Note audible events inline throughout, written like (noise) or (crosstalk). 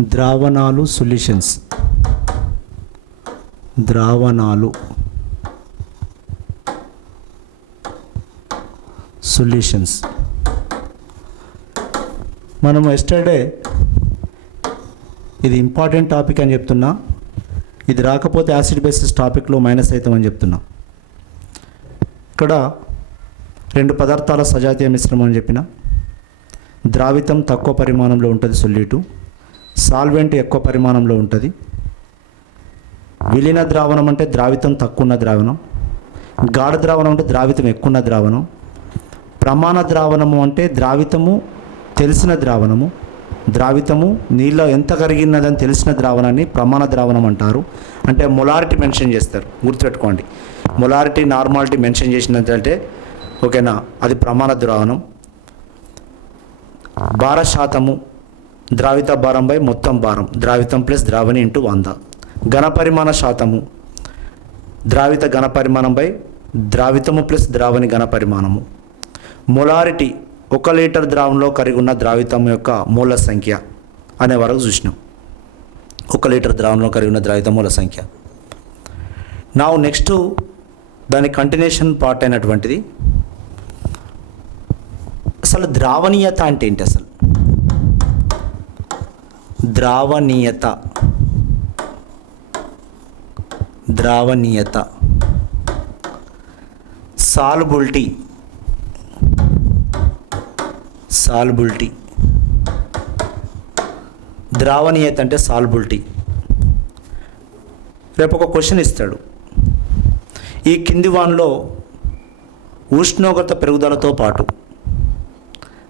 ద్రావణాలు solutions. ద్రావణాలు solutions. మనం yesterday ఇది ఇంపార్టెంట్ టాపిక్ అని చెప్తున్నా. ఇది రాకపోతే యాసిడ్ బేసిస్ టాపిక్లో మైనస్ అవుతామని చెప్తున్నా. ఇక్కడ రెండు పదార్థాల సజాతీయ మిశ్రమం అని చెప్పిన. ద్రావితం తక్కువ పరిమాణంలో ఉంటుంది సొల్యూటు సాల్వెంట్ ఎక్కువ పరిమాణంలో ఉంటుంది. విలీన ద్రావణం అంటే ద్రావితం తక్కువ ఉన్న ద్రావణం. గాఢ ద్రావణం అంటే ద్రావితం ఎక్కువ ఉన్న ద్రావణం. ప్రమాణ ద్రావణము అంటే ద్రావితము తెలిసిన ద్రావణము. ద్రావితము నీళ్ళ ఎంత కరిగినదని తెలిసిన ద్రావణాన్ని ప్రమాణ ద్రావణం అంటారు. అంటే మొలారిటీ మెన్షన్ చేస్తారు. గుర్తుపెట్టుకోండి. మొలారిటీ నార్మాలిటీ మెన్షన్ చేసినట్లయితే ఓకేనా అది ప్రమాణ ద్రావణం. భార శాతము ద్రావిత భారం బై మొత్తం భారం ద్రావితం ప్లస్ ద్రావణి ఇంటూ వంద. ఘన పరిమాణ శాతము. ద్రావిత ఘన బై ద్రావితము ప్లస్ ద్రావణి ఘన పరిమాణము మొలారిటీ ఒక లీటర్ ద్రావంలో కరిగి ఉన్న ద్రావితం యొక్క మూల సంఖ్య అనే వరకు చూసినాం. ఒక లీటర్ ద్రావంలో కరిగి ఉన్న ద్రావిత మూల సంఖ్య. నా నెక్స్ట్ దాని కంటిన్యూషన్ పార్ట్ అయినటువంటిది. అసలు ద్రావణీయత అంటే ఏంటి అసలు? ద్రావణీయత. ద్రావణీయత. సాల్బుల్టీ. సాల్బుల్టీ. ద్రావణీయత అంటే సాల్బుల్టీ. రేపు ఒక క్వశ్చన్ ఇస్తాడు. ఈ కింది వాన్లో ఉష్ణోగ్రత పెరుగుదలతో పాటు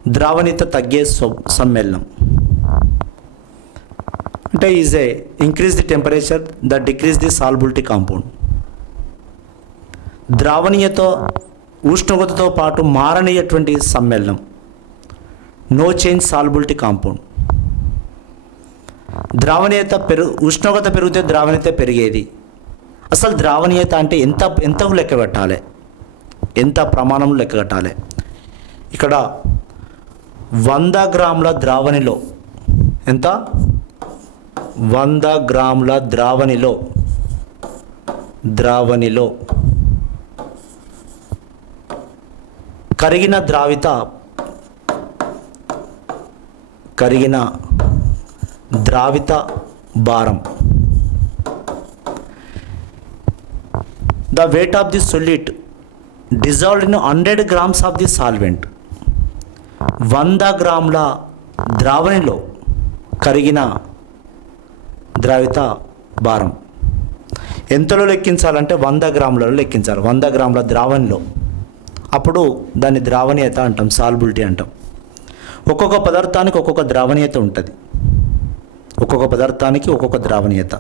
ద్రావణీయత తగ్గే సమ్మేళనం. అంటే is a increase the temperature the decrease the solubility compound ద్రావణీయతో ఉష్ణోగ్రతతో పాటు మారనీయటువంటి సమ్మేళనం. నో చేంజ్ సాల్బులిటీ కాంపౌండ్ ద్రావణీయత పెరు ఉష్ణోగ్రత పెరిగితే ద్రావణీయత పెరిగేది. అసలు ద్రావణీయత అంటే ఎంత ఎంత లెక్క పెట్టాలి ఎంత ప్రమాణం లెక్క కట్టాలి? ఇక్కడ వంద గ్రాముల ద్రావణిలో ఎంత? వంద గ్రాముల ద్రావణిలో ద్రావణిలో కరిగిన ద్రావిత కరిగిన ద్రావిత భారం. The weight of the solute dissolved in hundred grams of the solvent వంద గ్రాముల ద్రావణిలో కరిగిన ద్రావిత భారం. ఎంతలో లెక్కించాలంటే వంద గ్రాములలో లెక్కించాలి. వంద గ్రాముల ద్రావణిలో. అప్పుడు దాన్ని ద్రావణీయత అంటాం సాల్బులిటీ అంటాం. ఒక్కొక్క పదార్థానికి ఒక్కొక్క ద్రావణీయత ఉంటుంది. ఒక్కొక్క పదార్థానికి ఒక్కొక్క ద్రావణీయత.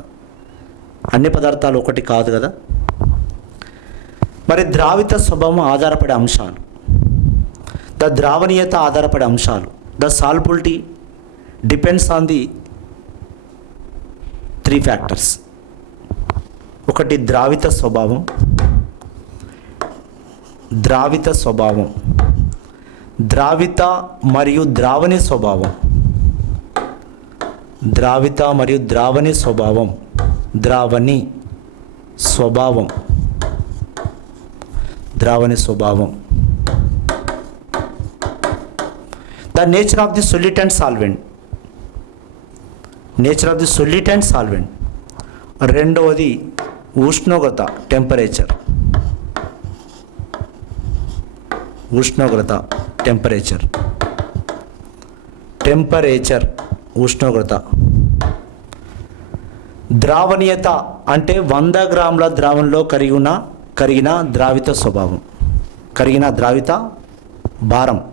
అన్ని పదార్థాలు ఒకటి కాదు కదా? మరి ద్రావిత స్వభావం ఆధారపడే అంశాలు. ద ద్రావణీయత ఆధారపడే అంశాలు. The solubility depends on the three factors. ఒకటి ద్రావిత స్వభావం ద్రావిత స్వభావం ద్రావిత మరియు ద్రావణి స్వభావం ద్రావిత మరియు ద్రావణి స్వభావం ద్రావణి స్వభావం ద్రావణి స్వభావం. The nature of the solute and solvent nature of the solute and solvent. రెండవది ఉష్ణోగ్రత టెంపరేచర్. ఉష్ణోగ్రత టెంపరేచర్. టెంపరేచర్ ఉష్ణోగ్రత. ద్రావణీయత అంటే వంద గ్రాముల ద్రావణంలో కరిగి ఉన్న కరిగిన ద్రావిత స్వభావం. కరిగిన ద్రావిత భారం.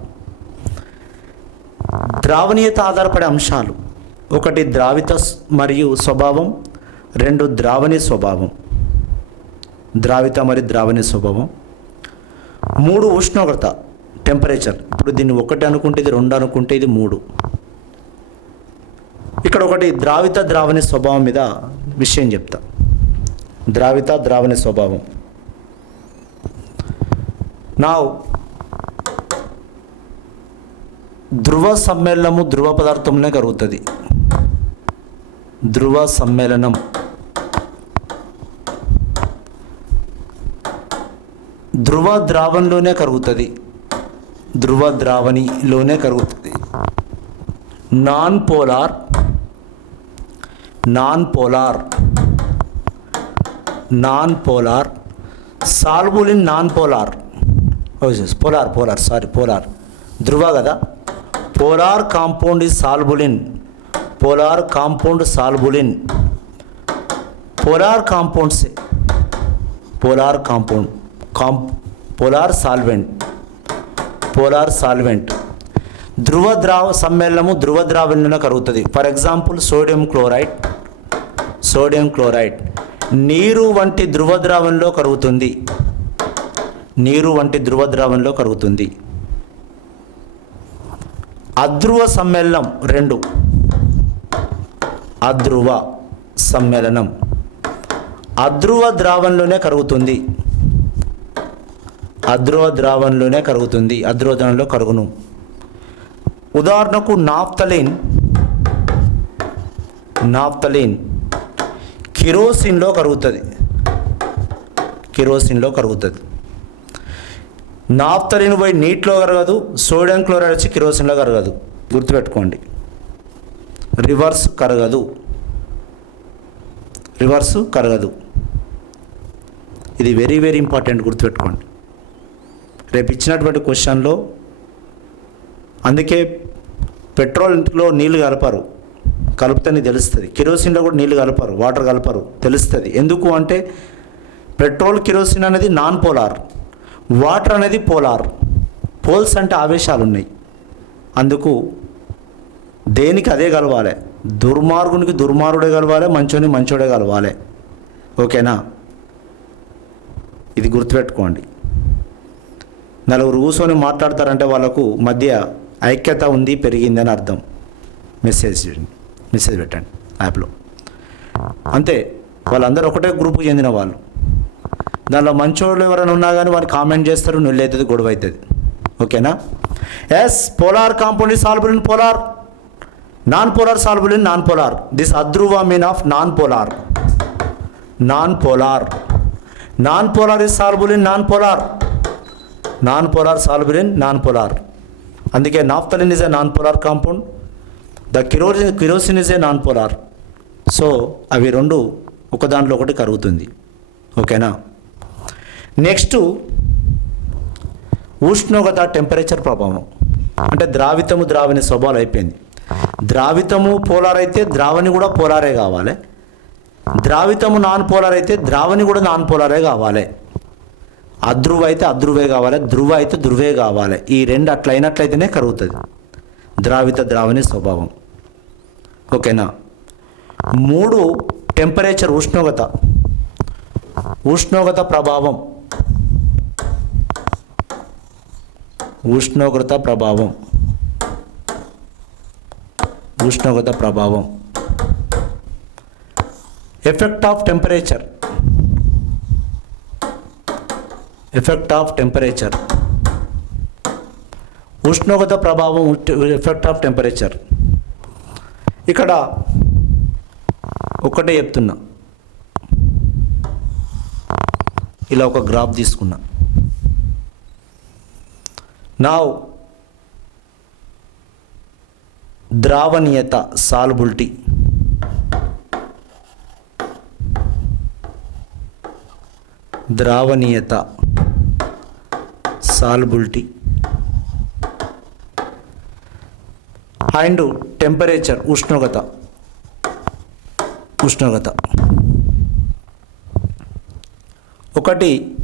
ద్రావణీయత ఆధారపడే అంశాలు. ఒకటి ద్రావిత మరియు స్వభావం రెండు ద్రావణి స్వభావం. ద్రావిత మరియు ద్రావణి స్వభావం. మూడు ఉష్ణోగ్రత టెంపరేచర్. ఇప్పుడు దీన్ని ఒకటి అనుకుంటే ఇది రెండు అనుకుంటే ఇది మూడు. ఇక్కడ ఒకటి ద్రావిత ద్రావణి స్వభావం మీద విషయం చెప్తా. ద్రావిత ద్రావణి స్వభావం. నా ధ్రువ సమ్మేళనము ధ్రువ పదార్థంలోనే కరుగుతుంది. ధ్రువ సమ్మేళనం. ధ్రువ ద్రావణలోనే కరుగుతుంది. ధ్రువ ద్రావణిలోనే కరుగుతుంది. Non polar non polar non polar soluble in non polar. Polar polar sorry polar. ధ్రువ కదా? Polar compound is soluble in. Polar compound soluble in. Polar compounds. Polar compound. Com polar solvent. Polar solvent. ధ్రువ ద్రావ సమ్మేళనము ధ్రువ ద్రావణంలో కరుగుతుంది. For example sodium chloride. Sodium chloride. నీరు వంటి ధ్రువ ద్రావణంలో కరుగుతుంది. నీరు వంటి ధ్రువ ద్రావంలో కరుగుతుంది. అధ్రువ సమ్మేళనం రెండు. అధ్రువ సమ్మేళనం. అధ్రువ ద్రావణంలోనే కరుగుతుంది. అధ్రువ ద్రావణంలోనే కరుగుతుంది. అధ్రువ కరుగును. ఉదాహరణకు నాఫ్తలిన్ నాఫ్తలిన్ కిరోసిన్లో కరుగుతుంది. కిరోసిన్లో కరుగుతుంది. నాఫ్తలిన్ పోయి నీటిలో కరగదు సోడియం క్లోరైడ్ వచ్చి కిరోసిన్లో కరగదు. గుర్తుపెట్టుకోండి. రివర్స్ కరగదు. రివర్స్ కరగదు. ఇది వెరీ వెరీ ఇంపార్టెంట్ గుర్తుపెట్టుకోండి. రేపు ఇచ్చినటువంటి క్వశ్చన్లో అందుకే పెట్రోల్లో నీళ్ళు కలపరు. కలుపుతని తెలుస్తుంది. కిరోసిన్లో కూడా నీళ్ళు కలపరు. వాటర్ కలపరు. తెలుస్తుంది. ఎందుకు అంటే పెట్రోల్ కిరోసిన్ అనేది నాన్ పోలార్. వాటర్ అనేది పోలార్. పోల్స్ అంటే ఆవేశాలు ఉన్నాయి అందుకు దేనికి అదే కలవాలి? దుర్మార్గునికి దుర్మార్గుడే కలవాలి మంచోని మంచోడే కలవాలి. ఓకేనా? ఇది గుర్తుపెట్టుకోండి. నలుగురు కూర్చొని మాట్లాడతారంటే వాళ్ళకు మధ్య ఐక్యత ఉంది పెరిగిందని అర్థం. మెసేజ్ చేయండి. మెసేజ్ పెట్టండి. యాప్లో. అంతే. వాళ్ళందరూ ఒకటే గ్రూపు చెందిన వాళ్ళు. దానిలో మంచోళ్ళు ఎవరైనా ఉన్నా కానీ వాళ్ళు కామెంట్ చేస్తారు నువ్వు అవుతుంది గొడవ అవుతుంది ఓకేనా? Yes polar compound is soluble in polar. Non polar soluble in non polar this అద్రువా mean of non polar non polar non polar is soluble in non polar non polar soluble in non polar అందుకే naphthalene is a non polar compound the kerosene kerosene is a non polar so అవి రెండు ఒక దాంట్లో ఒకటి కరుగుతుంది. ఓకేనా next ఉష్ణోగ్రత temperature ప్రభావం. అంటే ద్రావితము ద్రావిని స్వభావం అయిపోయింది. ద్రావితము పోలార్ అయితే ద్రావణి కూడా పోలారే కావాలి. ద్రావితము నాన్ పోలార్ అయితే ద్రావణి కూడా నాన్ పోలారే కావాలి. అధ్రువ అయితే అధ్రువే కావాలి ధ్రువ అయితే ధ్రువే కావాలి. ఈ రెండు అట్లా అయినట్లయితేనే కరుగుతుంది. ద్రావిత ద్రావణి స్వభావం. ఓకేనా? మూడు టెంపరేచర్ ఉష్ణోగ్రత. ఉష్ణోగ్రత ప్రభావం. ఉష్ణోగ్రత ప్రభావం. ఉష్ణోగ్రత ప్రభావం. Effect of temperature effect of temperature ఉష్ణోగ్రత ప్రభావం ఎఫెక్ట్ ఆఫ్ టెంపరేచర్ ఇక్కడ ఒకటే చెప్తున్నా. ఇలా ఒక గ్రాఫ్ తీసుకున్నా. నా ద్రావణీయత సాల్బుల్టీ ద్రావణీయత సాల్బుల్టీ అండ్ టెంపరేచర్ ఉష్ణోగ్రత. ఉష్ణోగ్రత. ఒకటి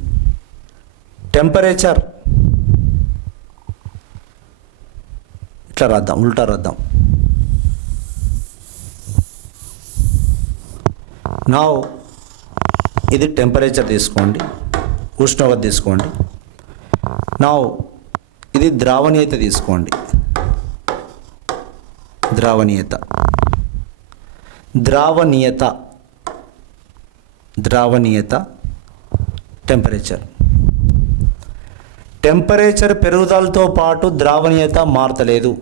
టెంపరేచర్. ఇట్లా రాద్దాం ఉల్టా రాద్దాం. నా ఇది టెంపరేచర్ తీసుకోండి ఉష్ణోగ్రత తీసుకోండి. నా ఇది ద్రావణీయత తీసుకోండి. ద్రావణీయత. ద్రావణీయత. ద్రావణీయత టెంపరేచర్ టెంపరేచర్ పెరుగుదలతో పాటు ద్రావణీయత మారతలేదు.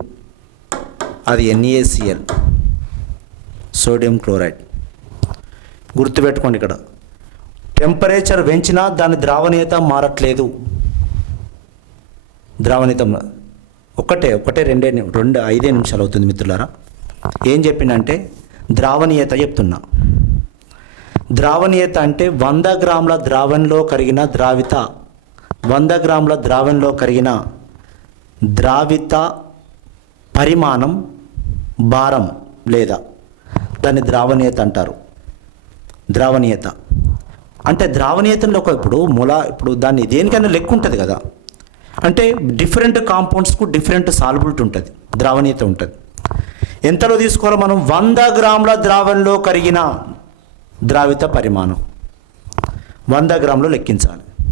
అది ఎన్ఏసిఎల్ సోడియం క్లోరైడ్ గుర్తుపెట్టుకోండి ఇక్కడ. టెంపరేచర్ పెంచినా దాని ద్రావణీయత మారట్లేదు. ద్రావణీయత ఒకటే ఒకటే రెండే రెండు ఐదే నిమిషాలు అవుతుంది మిత్రులారా. ఏం చెప్పిందంటే ద్రావణీయత చెప్తున్నా. ద్రావణీయత అంటే వంద గ్రాముల ద్రావణంలో కరిగిన ద్రావిత వంద గ్రాముల ద్రావణంలో కరిగిన ద్రావిత పరిమాణం భారం లేదా దాన్ని ద్రావణీయత అంటారు. ద్రావణీయత. అంటే ద్రావణీయతలో ఒక ఇప్పుడు మొల ఇప్పుడు దాన్ని దేనికైనా లెక్క ఉంటుంది కదా. అంటే డిఫరెంట్ కాంపౌండ్స్కు డిఫరెంట్ సాల్బిలిటీ ఉంటుంది. ద్రావణీయత ఉంటుంది. ఎంతలో తీసుకోవాలి మనం వంద గ్రాముల ద్రావణంలో కరిగిన ద్రావిత పరిమాణం. వంద గ్రాములు లెక్కించాలి.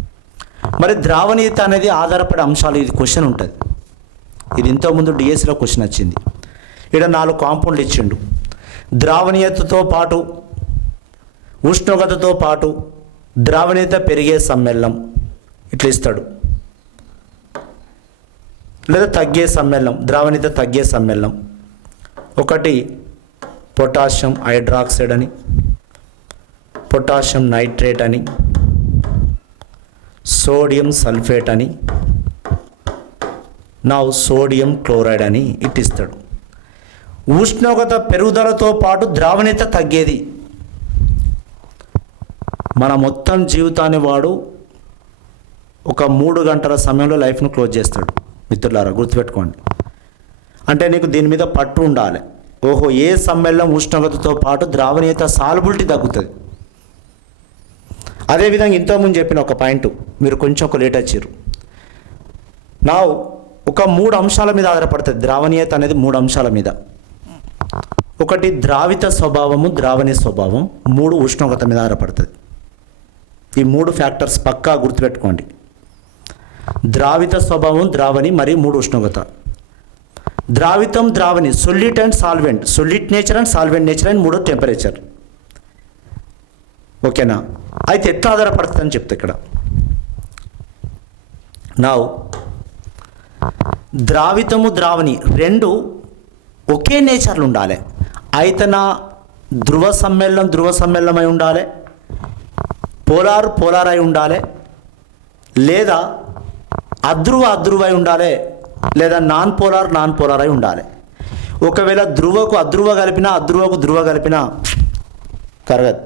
మరి ద్రావణీయత అనేది ఆధారపడే అంశాలు ఇది క్వశ్చన్ ఉంటుంది. ఇది ఇంతకుముందు డిఎస్సిలో క్వశ్చన్ వచ్చింది. ఇక్కడ నాలుగు కాంపౌండ్లు ఇచ్చిండు. ద్రావణీయతతో పాటు ఉష్ణోగ్రతతో పాటు ద్రావణీయత పెరిగే సమ్మేళనం ఇట్లా ఇస్తాడు. లేదా తగ్గే సమ్మేళనం ద్రావణీయత తగ్గే సమ్మేళనం. ఒకటి పొటాషియం హైడ్రాక్సైడ్ అని పొటాషియం నైట్రేట్ అని సోడియం సల్ఫేట్ అని నా సోడియం క్లోరైడ్ అని ఇట్టిస్తాడు ఉష్ణోగ్రత పెరుగుదలతో పాటు ద్రావణీయత తగ్గేది మన మొత్తం జీవితాన్ని వాడు ఒక మూడు గంటల సమయంలో లైఫ్ను క్లోజ్ చేస్తాడు. మిత్రులారా గుర్తుపెట్టుకోండి. అంటే నీకు దీని మీద పట్టు ఉండాలి. ఓహో ఏ సమ్మేళనం ఉష్ణోగ్రతతో పాటు ద్రావణీయత సాల్బులిటీ తగ్గుతుంది. అదేవిధంగా ఇంతకుముందు చెప్పిన ఒక పాయింట్ మీరు కొంచెం ఒక లేట్ వచ్చారు నా ఒక మూడు అంశాల మీద ఆధారపడుతుంది. ద్రావణీయత అనేది మూడు అంశాల మీద. ఒకటి ద్రావిత స్వభావము ద్రావణి స్వభావం. మూడు ఉష్ణోగ్రత మీద ఆధారపడుతుంది. ఈ మూడు ఫ్యాక్టర్స్ పక్కా గుర్తుపెట్టుకోండి. ద్రావిత స్వభావం ద్రావణి మరియు మూడు ఉష్ణోగ్రత. ద్రావితం ద్రావణి solute and solvent solute nature and solvent nature and మూడో టెంపరేచర్ ఓకేనా? అయితే ఎట్లా ఆధారపడుతుందని చెప్తా ఇక్కడ. నా ద్రావితము ద్రావణి రెండు ఒకే నేచర్లు ఉండాలి. అయితే నా ధ్రువ సమ్మేళనం ధ్రువ సమ్మేళనమై ఉండాలి? పోలార్ పోలార్ అయి ఉండాలి లేదా అధ్రువ అధ్రువై ఉండాలి లేదా నాన్ పోలార్ నాన్ పోలార్ అయి ఉండాలి. ఒకవేళ ధ్రువకు అధ్రువ కలిపినా అధ్రువకు ధ్రువ కలిపినా కరగదు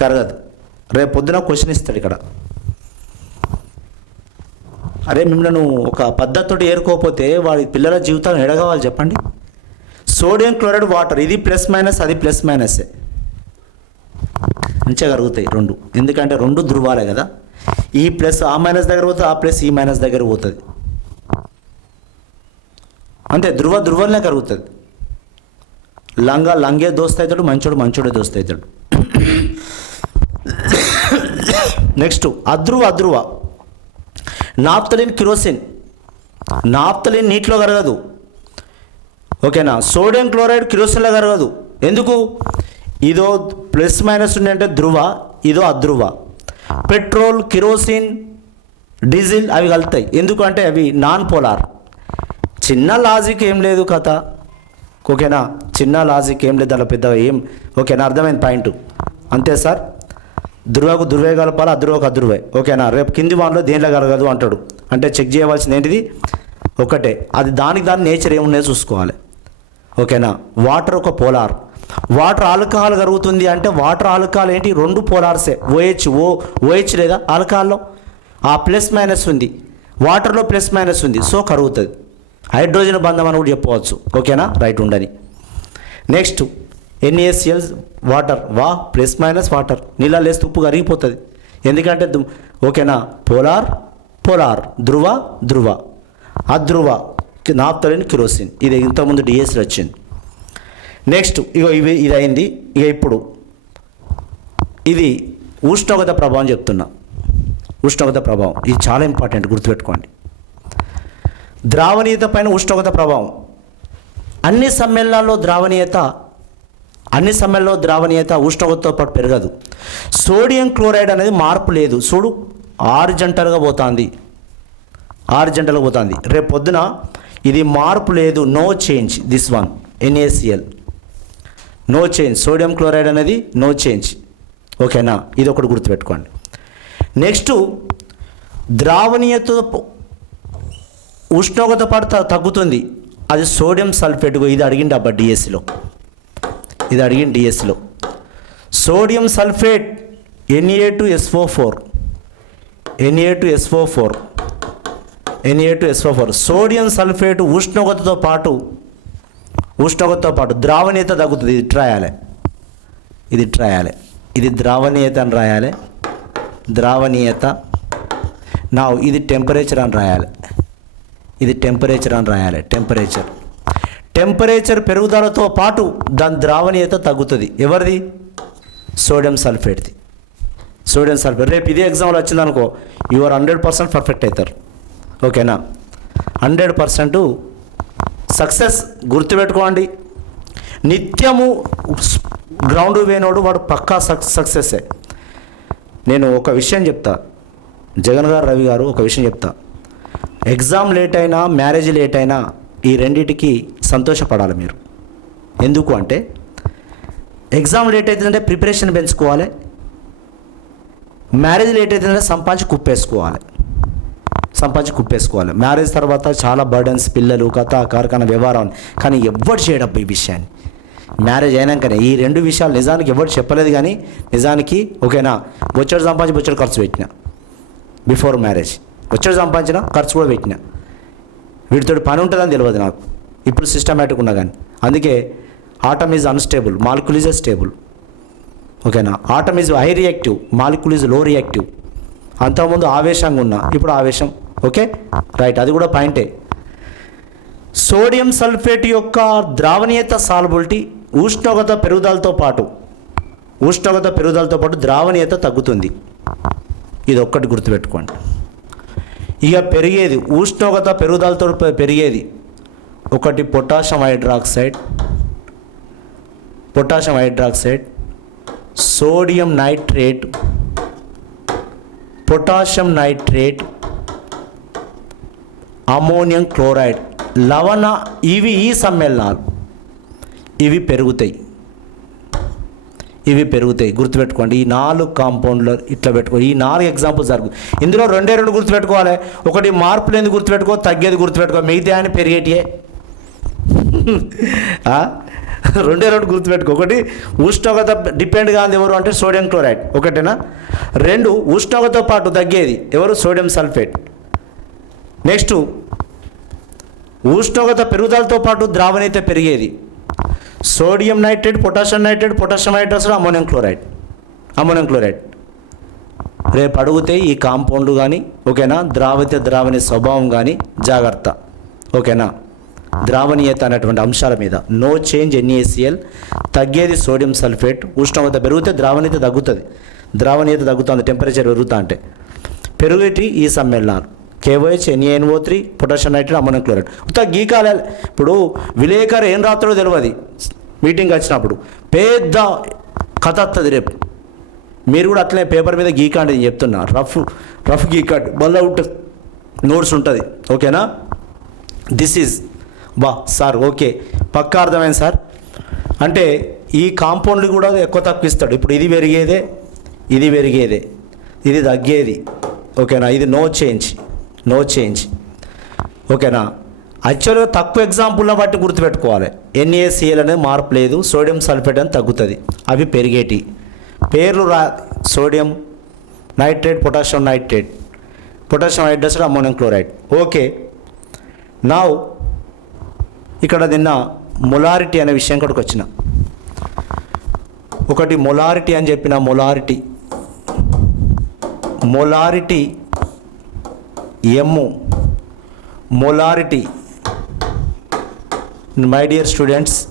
కరగదు. రేపు పొద్దున క్వశ్చన్ ఇస్తాడు ఇక్కడ. అరే మిమ్మల్ని ఒక పద్ధతితో ఏరుకోకపోతే వాడి పిల్లల జీవితాలను ఎడగవాలి చెప్పండి. సోడియం క్లోరైడ్ వాటర్ ఇది ప్లస్ మైనస్ అది ప్లస్ మైనసే మంచిగా కరుగుతాయి రెండు. ఎందుకంటే రెండు ధృవాలే కదా. ఈ ప్లస్ ఆ మైనస్ దగ్గర పోతుంది ఆ ప్లస్ ఈ మైనస్ దగ్గర పోతుంది. అంతే ధృవ ధృవలనే కరుగుతుంది. లంగా లంగే దోస్తవుతాడు మంచోడు మంచోడే దోస్త్ అవుతాడు నెక్స్ట్ అధ్రువ అధ్రువ నాప్తలిన్ కిరోసిన్. నాప్తలిన్ నీటిలో కరగదు. ఓకేనా? సోడియం క్లోరైడ్ కిరోసిన్లో కరగదు. ఎందుకు? ఇదో ప్లస్ మైనస్ ఉంది అంటే ధ్రువ ఇదో అధ్రువ. పెట్రోల్ కిరోసిన్ డీజిల్ అవి కలుతాయి. ఎందుకంటే అవి నాన్ పోలార్ చిన్న లాజిక్ ఏం లేదు కథ. ఓకేనా? చిన్న లాజిక్ ఏం లేదు అలా పెద్ద ఏం. ఓకేనా అర్థమైంది పాయింట్. అంతే సార్? ధ్రువకు ధ్రువే కలపాలి అధ్రువకు అధ్రువే. ఓకేనా? రేపు కింది వానలో దేనిలో కలగదు అంటాడు. అంటే చెక్ చేయవలసింది ఏంటిది? ఒకటే. అది దానికి దాని నేచర్ ఏమున్నాయో చూసుకోవాలి. ఓకేనా? వాటర్ ఒక పోలార్. వాటర్ ఆల్కహాల్ కరుగుతుంది అంటే వాటర్ ఆల్కహాల్ ఏంటి? రెండు పోలార్సే. ఓహెచ్ ఓ ఓహెచ్ లేదా ఆల్కహాల్లో? ఆ ప్లస్ మైనస్ ఉంది. వాటర్లో ప్లస్ మైనస్ ఉంది. సో కరుగుతుంది. హైడ్రోజన్ బంధం అని కూడా చెప్పవచ్చు. ఓకేనా? రైట్ ఉండని. Next NaCl water. వా ప్లస్ మైనస్ వాటర్. నీళ్ళలో లేస్తే ఉప్పు కరిగిపోతుంది. ఎందుకంటే ఓకేనా? Polar polar. ధ్రువ ధ్రువ. అధ్రువ నాప్తలేని కిరోసిన్. ఇది ఇంతకుముందు డిఎస్సి వచ్చింది. నెక్స్ట్ ఇగో ఇవి ఇది అయింది ఇక ఇప్పుడు. ఇది ఉష్ణోగ్రత ప్రభావం చెప్తున్నా. ఉష్ణోగ్రత ప్రభావం. ఇది చాలా ఇంపార్టెంట్ గుర్తుపెట్టుకోండి. ద్రావణీయత పైన ఉష్ణోగ్రత ప్రభావం. అన్ని సమ్మేళనాల్లో ద్రావణీయత అన్ని సమ్మేళనాల్లో ద్రావణీయత ఉష్ణోగ్రతతో పాటు పెరగదు. సోడియం క్లోరైడ్ అనేది మార్పు లేదు. చూడు ఆరిజంటల్గా పోతుంది. ఆరిజంటల్గా పోతుంది. రేపు పొద్దున ఇది మార్పు లేదు. No change. This one. NaCl. No change sodium chloride అనేది నో చేంజ్ ఓకేనా ఇది ఒకటి గుర్తుపెట్టుకోండి. నెక్స్ట్ ద్రావణీయత ఉష్ణోగ్రత పాటు తగ్గుతుంది. అది సోడియం సల్ఫేట్ ఇది అడిగింది అబ్బా డిఎస్సిలో ఇది అడిగింది డిఎస్సిలో sodium sulphate N A two S O four N A two S O four N A two S O four sodium sulphate ఉష్ణోగ్రతతో పాటు ఉష్ణోగతో పాటు ద్రావణీయత తగ్గుతుంది. ఇది రాయాలి ఇది రాయాలి ఇది ద్రావణీయత అని రాయాలి. ద్రావణీయత. నా ఇది టెంపరేచర్ అని రాయాలి. ఇది టెంపరేచర్ అని రాయాలి. టెంపరేచర్. టెంపరేచర్ పెరుగుదలతో పాటు దాని ద్రావణీయత తగ్గుతుంది. ఎవరిది? సోడియం సల్ఫేట్ది. Sodium sulphate. రేపు ఇదే ఎగ్జామ్లో వచ్చిందనుకో యువర్ హండ్రెడ్ పర్సెంట్ పర్ఫెక్ట్ అవుతారు. ఓకేనా? హండ్రెడ్ పర్సెంట్ సక్సెస్ గుర్తుపెట్టుకోండి. నిత్యము గ్రౌండ్ పోయినోడు వాడు పక్కా సక్ సక్సెస్సే నేను ఒక విషయం చెప్తా. జగన్ గారు రవి గారు ఒక విషయం చెప్తా. ఎగ్జామ్ లేట్ అయినా మ్యారేజ్ లేట్ అయినా ఈ రెండిటికి సంతోషపడాలి మీరు. ఎందుకు అంటే ఎగ్జామ్ లేట్ అవుతుందంటే ప్రిపరేషన్ పెంచుకోవాలి మ్యారేజ్ లేట్ అవుతుందంటే సంపాదించి కుప్పేసుకోవాలి. సంపాదించి కుప్పేసుకోవాలి. మ్యారేజ్ తర్వాత చాలా బర్డన్స్ పిల్లలు కథ కార్ఖాన వ్యవహారం. కానీ ఎవ్వరు చేయడబ్బు ఈ విషయాన్ని. మ్యారేజ్ అయినాకనే ఈ రెండు విషయాలు నిజానికి ఎవరు చెప్పలేదు కానీ నిజానికి ఓకేనా బొచ్చడు సంపాదించి బొచ్చడు ఖర్చు పెట్టిన. బిఫోర్ మ్యారేజ్ వచ్చాడు సంపాదించిన ఖర్చు కూడా పెట్టిన. వీటితో పని ఉంటుందని తెలియదు నాకు. ఇప్పుడు సిస్టమేటిక్ ఉన్నా కానీ. అందుకే atom is unstable molecule is stable ఓకేనా atom is high reactive molecule is low reactive అంతకుముందు ఆవేశంగా ఉన్నా ఇప్పుడు ఆవేశం ఓకే? రైట్ అది కూడా పాయింటే సోడియం సల్ఫేట్ యొక్క ద్రావణీయత సాల్బులిటీ ఉష్ణోగ్రత పెరుగుదలతో పాటు ఉష్ణోగ్రత పెరుగుదలతో పాటు ద్రావణీయత తగ్గుతుంది. ఇది ఒక్కటి గుర్తుపెట్టుకోండి. ఇక పెరిగేది ఉష్ణోగ్రత పెరుగుదలతో పెరిగేది ఒకటి potassium hydroxide potassium hydroxide sodium nitrate potassium nitrate ammonium chloride లవణ ఇవి ఈ సమ్మేళనాలు. ఇవి పెరుగుతాయి. ఇవి పెరుగుతాయి. గుర్తుపెట్టుకోండి ఈ నాలుగు కాంపౌండ్లు ఇట్లా పెట్టుకో ఈ నాలుగు ఎగ్జాంపుల్స్ జరుగు ఇందులో రెండే రెండు గుర్తుపెట్టుకోవాలి. ఒకటి మార్పులు లేని గుర్తుపెట్టుకో తగ్గేది గుర్తుపెట్టుకో మిగతా అని పెరిగేటియే (laughs) (laughs) రెండే రెండు గుర్తుపెట్టుకో. ఒకటి ఉష్ణోగ్రత డిపెండ్ కాదు ఎవరు అంటే సోడియం క్లోరైడ్ ఒకటేనా? రెండు ఉష్ణోగ్రతతో పాటు తగ్గేది ఎవరు? సోడియం సల్ఫేట్ నెక్స్ట్ ఉష్ణోగ్రత పెరుగుదలతో పాటు ద్రావణీయత పెరిగేది. Sodium nitrate potassium nitrate potassium hydroxide ammonium chloride ammonium chloride రేపు అడిగితే ఈ కాంపౌండ్ కానీ ఓకేనా? ద్రావిత ద్రావణి స్వభావం కానీ జాగ్రత్త. ఓకేనా? ద్రావణీయత అనేటువంటి అంశాల మీద. నో చేంజ్ ఎన్ఏసిఎల్ తగ్గేది సోడియం సల్ఫేట్ ఉష్ణోగ్రత పెరిగితే ద్రావణీయత తగ్గుతుంది. ద్రావణీయత తగ్గుతుంది టెంపరేచర్ పెరుగుతా అంటే. పెరుగుటి ఈ సమ్మేళనాలు. K Y H N A N O three potassium nitrate ammonium chloride ఉత్త గీకాలే ఇప్పుడు విలేకరు ఏం రాత్రో తెలియదు మీటింగ్ వచ్చినప్పుడు. పెద్ద కథ వస్తుంది రేపు. మీరు కూడా అట్లనే పేపర్ మీద గీకాండి నేను చెప్తున్నా. రఫ్ రఫ్ గీకండి మళ్ళీ అవుట్ నోట్స్ ఉంటుంది. ఓకేనా దిస్ ఈజ్ బా సార్ ఓకే. పక్కా అర్థమైంది సార్? అంటే ఈ కాంపౌండ్లు కూడా ఎక్కువ తక్కువ ఇస్తాడు ఇప్పుడు ఇది పెరిగేదే ఇది పెరిగేదే ఇది తగ్గేది. ఓకేనా? ఇది నో చేంజ్ నో చేంజ్. ఓకేనా? యాక్చువల్గా తక్కువ ఎగ్జాంపుల్ని బట్టి గుర్తుపెట్టుకోవాలి. ఎన్ఏసిఎల్ అనేది మార్పు లేదు సోడియం సల్ఫేట్ అని తగ్గుతుంది. అవి పెరిగేటి. పేర్లు రా sodium nitrate potassium nitrate. Potassium hydroxide ammonium chloride. Okay. నా ఇక్కడ నిన్న మొలారిటీ అనే విషయం ఇక్కడికి వచ్చిన. ఒకటి మొలారిటీ అని చెప్పిన molarity. Molarity M. Molarity. My dear students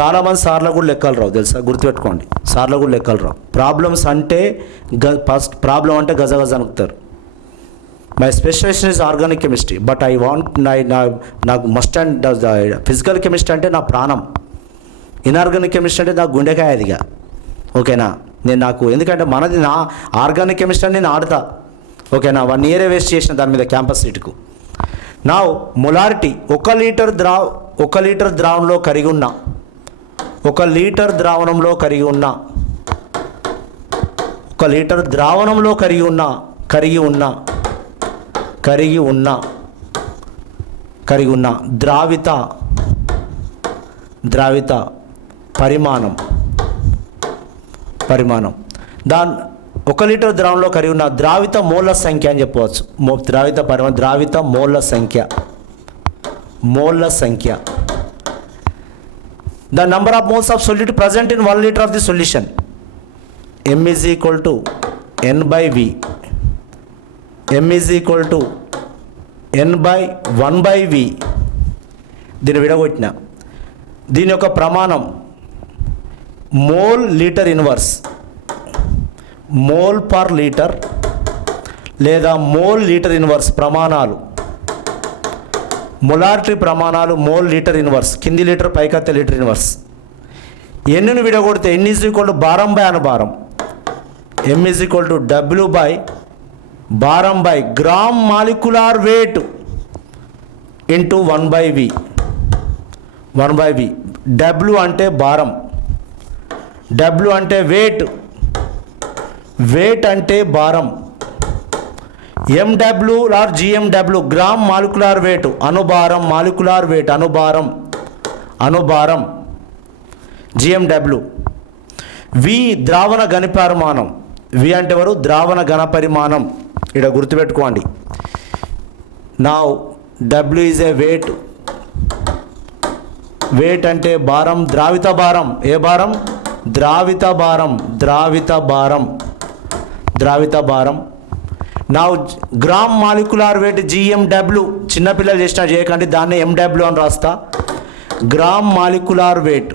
చాలామంది సార్లు కూడా లెక్కలు రావు తెలుసా? గుర్తుపెట్టుకోండి. సార్లు కూడా లెక్కలు రావు. ప్రాబ్లమ్స్ అంటే గ ఫస్ట్ ప్రాబ్లం అంటే గజ గజ అనుకుతారు. My specialization is organic chemistry but I want నా నా- నాకు మస్ట్ అండ్ ఫిజికల్ కెమిస్ట్రీ అంటే నా ప్రాణం. ఇనార్గానిక్ కెమిస్ట్రీ అంటే నాకు గుండెకాయ అదిగా. ఓకేనా నేను నాకు ఎందుకంటే మనది నా ఆర్గానిక్ కెమిస్ట్రీ అని నేను ఆడతా. ఓకేనా వన్ ఇయరే వేస్ట్ చేసిన దాని మీద క్యాంపస్ సీటుకు నా మొలారిటీ ఒక లీటర్ ద్రా ఒక లీటర్ ద్రావణంలో కరిగి ఉన్న. ఒక లీటర్ ద్రావణంలో కరిగి ఉన్న. ఒక లీటర్ ద్రావణంలో కరిగి ఉన్న కరిగి ఉన్న. కరిగి ఉన్న కరిగి ఉన్న ద్రావిత ద్రావిత పరిమాణం పరిమాణం. దాని ఒక లీటర్ ద్రవంలో కరిగి ఉన్న ద్రావిత మోల్ల సంఖ్య అని చెప్పవచ్చు. మో ద్రావిత పరిమాణం ద్రావిత మోల్ల సంఖ్య. మోల్ల సంఖ్య. The number of moles of solute present in one litre of the solution M is equal to N by V M is equal to N by one by V దీన్ని విడగొట్టిన. దీని యొక్క ప్రమాణం mole litre inverse. Mole per litre లేదా mole litre inverse ప్రమాణాలు. Molarity ప్రమాణాలు mole litre inverse కింది litre పైకత్తే లీటర్ ఇన్వర్స్. ఎన్నును విడగొడితే ఎన్ ఈజ్ ఈక్వల్ టు భారం by అనుభారం M is equal to W by భారం by gram molecular weight into one by V one by V W అంటే భారం డబ్ల్యూ అంటే వెయిట్ వెయిట్ అంటే భారం M W or G M W gram molecular weight అనుభారం molecular weight అనుభారం అనుభారం GMW V ద్రావణ ఘనపరిమాణం. వి అంటే ఎవరు? ద్రావణ ఘనపరిమాణం. పరిమాణం ఇక్కడ గుర్తుపెట్టుకోండి. నా W is a weight weight అంటే భారం ద్రావిత భారం. ఏ భారం? ద్రావిత భారం ద్రావిత భారం. ద్రావిత భారం. నా గ్రామ్ మాలిక్యులార్ వెయిట్ జిఎండబ్ల్యూ చిన్నపిల్లలు చేసిన చేయకండి దాన్ని ఎండబ్ల్యూ అని రాస్తా. Gram molecular wait